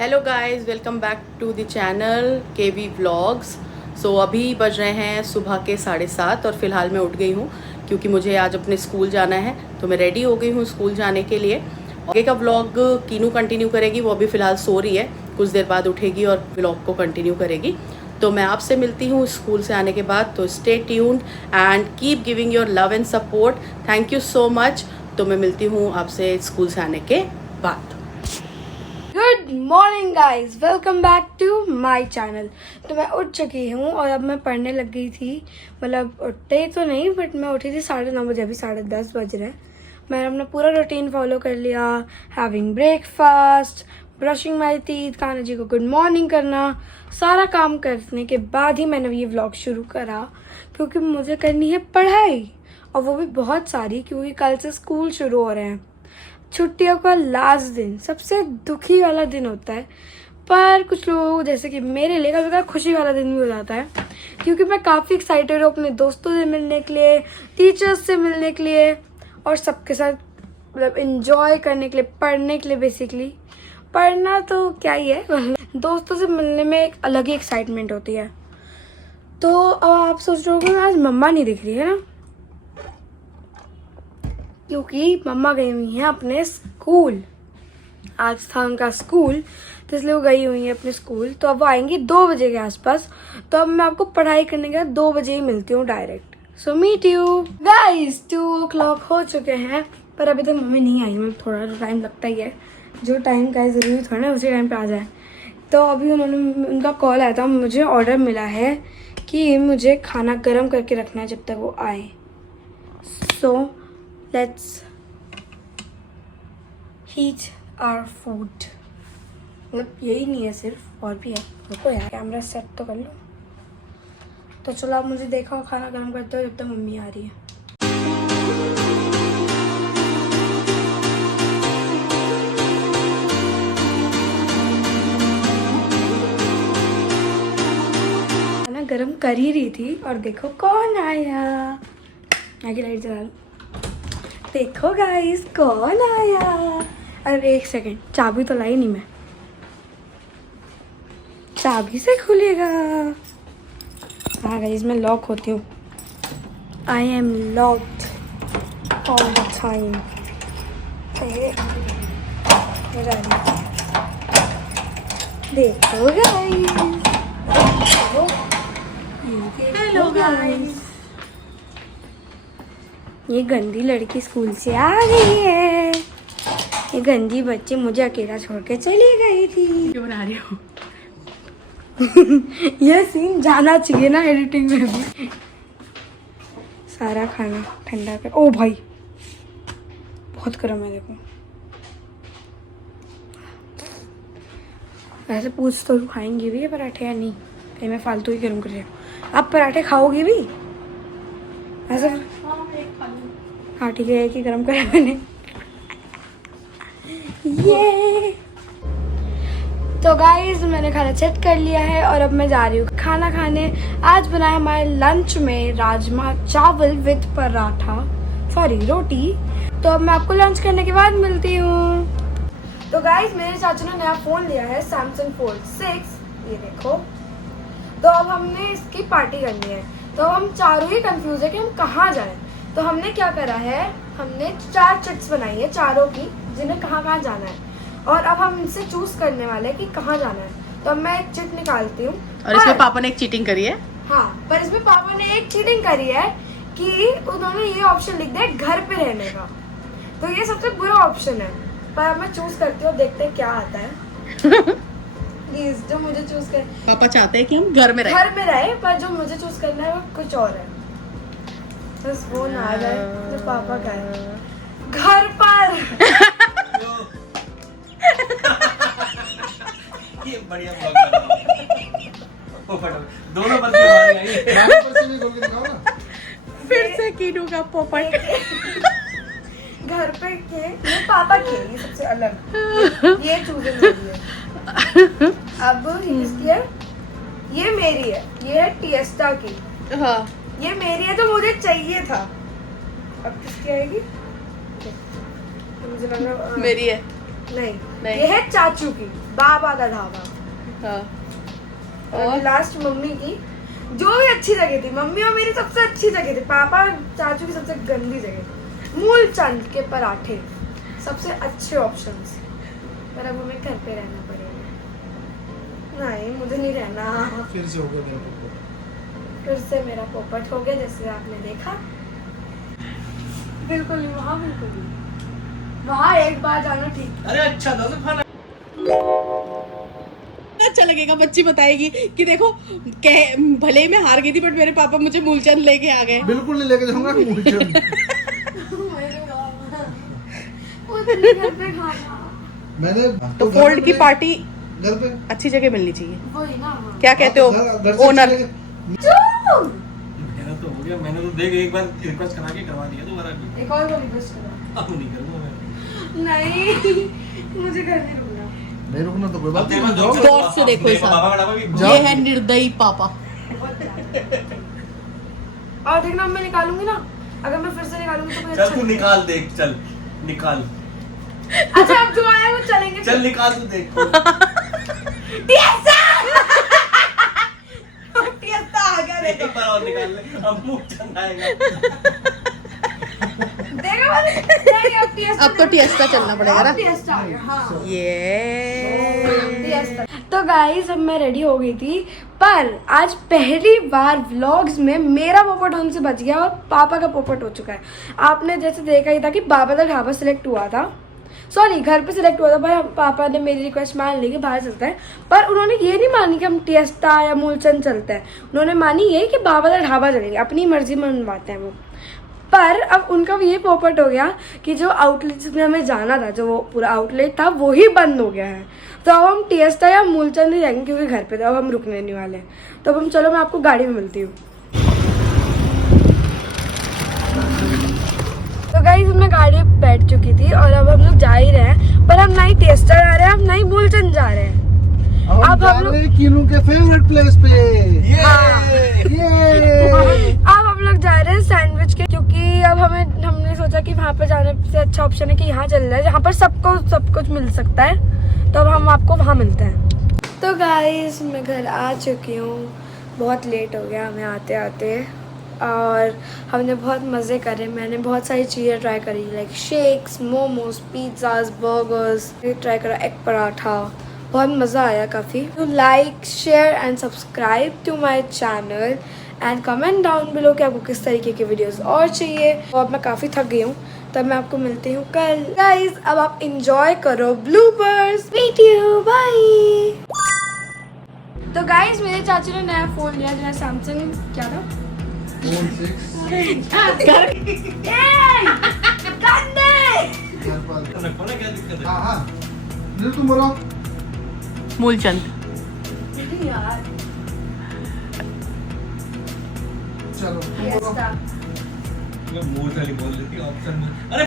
Hello guys, welcome back to the channel KV vlogs. सो अभी बज रहे हैं सुबह के 7:30 और फिलहाल मैं उठ गई हूँ क्योंकि मुझे आज अपने स्कूल जाना है। तो मैं रेडी हो गई हूँ स्कूल जाने के लिए। आगे का व्लॉग कीनू कंटिन्यू करेगी, वो अभी फ़िलहाल सो रही है, कुछ देर बाद उठेगी और व्लॉग को कंटिन्यू करेगी। तो मैं आपसे मिलती हूँ स्कूल से आने के बाद। तो stay tuned and keep giving your love and support. Thank you so much. तो मैं मिलती हूँ आपसे स्कूल से आने के बाद। Good morning guys, welcome back to my channel. तो मैं उठ चुकी हूँ और अब मैं पढ़ने लग गई थी। मतलब उठते तो नहीं, बट मैं उठी थी 9:30 बजे, अभी 10:30 बज रहे हैं। मैंने अपना पूरा रूटीन फॉलो कर लिया। Having breakfast, brushing my teeth, Kanha ji को गुड मॉर्निंग करना, सारा काम करने के बाद ही मैंने ये व्लॉग शुरू करा क्योंकि मुझे करनी है पढ़ाई, और वो भी बहुत सारी, क्योंकि कल से स्कूल शुरू हो रहे हैं। छुट्टियों का लास्ट दिन सबसे दुखी वाला दिन होता है, पर कुछ लोग जैसे कि मेरे लिए कभी कभी खुशी वाला दिन भी हो जाता है, क्योंकि मैं काफ़ी एक्साइटेड हूँ अपने दोस्तों से मिलने के लिए, टीचर्स से मिलने के लिए और सबके साथ मतलब इंजॉय करने के लिए, पढ़ने के लिए। बेसिकली पढ़ना तो क्या ही है, दोस्तों से मिलने में एक अलग ही एक्साइटमेंट होती है। तो अब आप सोच रहे होगे आज मम्मा नहीं दिख रही है ना, क्योंकि मम्मा गई हुई हैं अपने स्कूल। आज था उनका स्कूल, तो इसलिए वो गई हुई हैं अपने स्कूल। तो अब वो आएंगी 2 बजे के आसपास। तो अब मैं आपको पढ़ाई करने के बाद 2 बजे ही मिलती हूँ direct. So meet you guys. 2 o'clock हो चुके हैं, पर अभी तक मम्मी नहीं आई। मतलब थोड़ा टाइम लगता ही है, जो टाइम का ज़रूरी थोड़ा ना उसी टाइम पे आ जाए। तो अभी उनका कॉल आया था, मुझे ऑर्डर मिला है कि मुझे खाना गर्म करके रखना है जब तक वो आए। सो let's heat our food। मतलब यही नहीं है सिर्फ, और भी है। रुको यार, कैमरा सेट तो कर लो। तो चलो आप मुझे देखो खाना गर्म करते हो जब तक मम्मी आ रही है। खाना गर्म कर ही रही थी और देखो कौन आया। आगे लाइट जला लो, देखो गाइस कौन आया। अरे एक सेकेंड, चाबी तो लाई नहीं मैं, चाबी से खुलेगा। हाँ गाइस, मैं लॉक होती हूँ। I am locked all the time. देखो गाइस, हेलो गाइस, ये गंदी लड़की स्कूल से आ गई है। ये गंदी बच्ची मुझे अकेला छोड़ के चली गई थी। क्यों बना रही हो? ये सीन जाना चाहिए ना एडिटिंग में भी। सारा खाना ठंडा कर। ओ भाई बहुत गर्म है, देखो। वैसे पूछ तो खाएंगी भी ये पराठे या नहीं, कहीं मैं फालतू ही गर्म कर रही हूँ। आप पराठे खाओगी भी ऐसे? हाँ ठीक है, एक ही गर्म करा मैंने। ये तो गाइस, मैंने खाना सेट कर लिया है और अब मैं जा रही हूँ खाना खाने। आज बनाया हमारे लंच में राजमा चावल विद पराठा, सॉरी रोटी। तो अब मैं आपको लंच करने के बाद मिलती हूँ। तो गाइस, मेरे चाचू ने नया फोन लिया है, सैमसंग फोल्ड 6, ये देखो। तो अब हमने इसकी पार्टी करनी है। तो अब हम चारों ही कंफ्यूज है कि हम कहाँ जाएं। तो हमने क्या करा है, हमने 4 चिट्स बनाई है चारों की, जिन्हें कहाँ कहाँ जाना है, और अब हम इनसे चूज करने वाले हैं कि कहाँ जाना है। तो अब मैं एक चिट निकालती हूँ। और इसमें पापा ने एक चीटिंग करी है। हाँ, पर इसमें पापा ने एक चीटिंग करी है कि उन्होंने ये ऑप्शन लिख दिया घर पे रहने का। तो ये सबसे बुरा ऑप्शन है, पर अब मैं चूज करती हूँ, देखते हैं क्या आता है। प्लीज जो मुझे चूज कर, पापा चाहते हैं कि हम घर में रहें। घर में रहे, पर जो मुझे चूज करना है वो कुछ और है। बस वो ना आ जाए तो पापा का है घर पर। ये बढ़िया ब्लॉग कर रहा हूं। दोनों बच्चे हमारे आएंगे। फिर से कीनू का पोपट। घर पे के ये पापा के, ये सबसे अलग, ये चूजन मेरी है। अब इसकी है, ये मेरी है, ये है टिएस्टा की। हाँ, ये मेरी है जो मुझे चाहिए था। अब किसकी आएगी? मुझे लग रहा मेरी है। नहीं, नहीं। ये है चाचू की बाबा का ढाबा। हाँ। और लास्ट मम्मी की, जो भी अच्छी जगह थी। मम्मी और मेरी सबसे अच्छी जगह थी, पापा और चाचू की सबसे गंदी जगह थी। मूलचंद के पराठे सबसे अच्छे ऑप्शंस। पर अब हमें घर पे रहना पड़ेगा। नहीं, मुझे नहीं रहना। फिर से हो गया मेरा पोपट। फिर से मेरा पोपट हो गया, जैसे आपने देखा। बिल्कुल नहीं, वहाँ बिल्कुल नहीं। वहाँ एक बार जाना ठीक। अरे अच्छा था तो खाना। अच्छा लगेगा, बच्ची बताएगी कि देखो भले ही मैं हार गई थी बट मेरे पापा मुझे मूलचंद लेके आ गए। बिल्कुल नहीं लेके जाऊंगा मूलचंद। घर पे खाना। मैंने तो फोल्ड की पार्टी घर पे अच्छी जगह मिलनी चाहिए। वही ना। क्या कहते हो घर से ओनर? चुप! मेरा तो हो गया, मैंने तो देख एक बार रिक्वेस्ट करा के करवा दिया दोबारा भी। एक और को रिक्वेस्ट करा। अब नहीं करूंगा मैं। नहीं, मुझे घर नहीं रुकना। नहीं रुकना तो कोई बात नहीं, गौर से देखो इस पापा का ढाबा भी ये है निर्दयी पापा। और देखना, मैं निकालूंगी ना, अगर मैं फिर से निकालूंगी तो कोई चल अच्छा तू नहीं। निकाल देख, चल निकाल, अच्छा, अब जो आया वो चलेंगे। चल निकाल तू देख। टिएस्टा! टिएस्टा आ गया, एक देखो। बार और निकाल ले, अब मूलचंद आएगा। देखो वाले, नहीं, अब टिएस्टा। अब तो टिएस्टा चलना पड़ेगा ना। अब टिएस्टा आ गया, हाँ। ये टिएस्टा। तो गाइस, अब मैं रेडी हो गई थी, पर आज पहली बार व्लॉग्स में मेरा पोपट उनसे बच गया और पापा का पोपट हो चुका है। आपने जैसे देखा ही था कि बाबा का ढाबा सिलेक्ट हुआ था, सॉरी घर पे सिलेक्ट हुआ था, पर पापा ने मेरी रिक्वेस्ट मान ली कि बाहर चलता है। पर उन्होंने ये नहीं मानी कि हम टिएस्टा या मूलचंद चलते हैं, उन्होंने मानी ये कि बाबा का ढाबा चलेंगे, अपनी मर्जी मनवाते हैं वो। पर अब उनका ये पोपट हो गया कि जो आउटलेट में हमें जाना था, जो वो पूरा आउटलेट था, वो ही बंद हो गया है। तो अब हम टिएस्टा या मूलचंद ही जाएंगे, क्योंकि घर पे तो अब हम रुकने नहीं वाले हैं। तो अब हम, चलो मैं आपको गाड़ी में मिलती हूँ। तो गाइस, हमने गाड़ी में बैठ चुकी थी और अब हम लोग जा ही रहे हैं, पर हम ना ही टिएस्टा जा रहे हैं, हम ना ही मूलचंद जा रहे हैं। अब हम लोग कीनू के फेवरेट प्लेस पे। अब हम लोग जा रहे हैं सैंडविच के, क्योंकि अब हमने सोचा कि वहाँ पे जाने से अच्छा ऑप्शन है कि यहाँ चल रहा है, जहाँ पर सबको सब कुछ मिल सकता है। तो अब हम आपको वहाँ मिलते हैं। तो गाइस, मैं घर आ चुकी हूँ, बहुत लेट हो गया हमें आते आते, और हमने बहुत मज़े करे। मैंने बहुत सारी चीज़ें ट्राई करी, like shakes, momos, pizzas, burgers, try करा एग पराठा, बहुत मज़ा आया काफ़ी। तो like, share and subscribe to my channel and comment down below कि आपको किस तरीके की वीडियोस और चाहिए। और अब मैं काफ़ी थक गई हूँ, तब मैं आपको मिलती हूँ कल। गाइस, अब आप इंजॉय करो ब्लूपर्स। Meet you, bye. तो गाइस, मेरे चाचू ने नया फ़ोन लिया, जो है सैमसंग, क्या था? क्या दिक्कत है? तुम बोलो। मूलचंद। यार, चलो टिएस्टा। मूड वाली बोल रही थी ऑप्शन में। अरे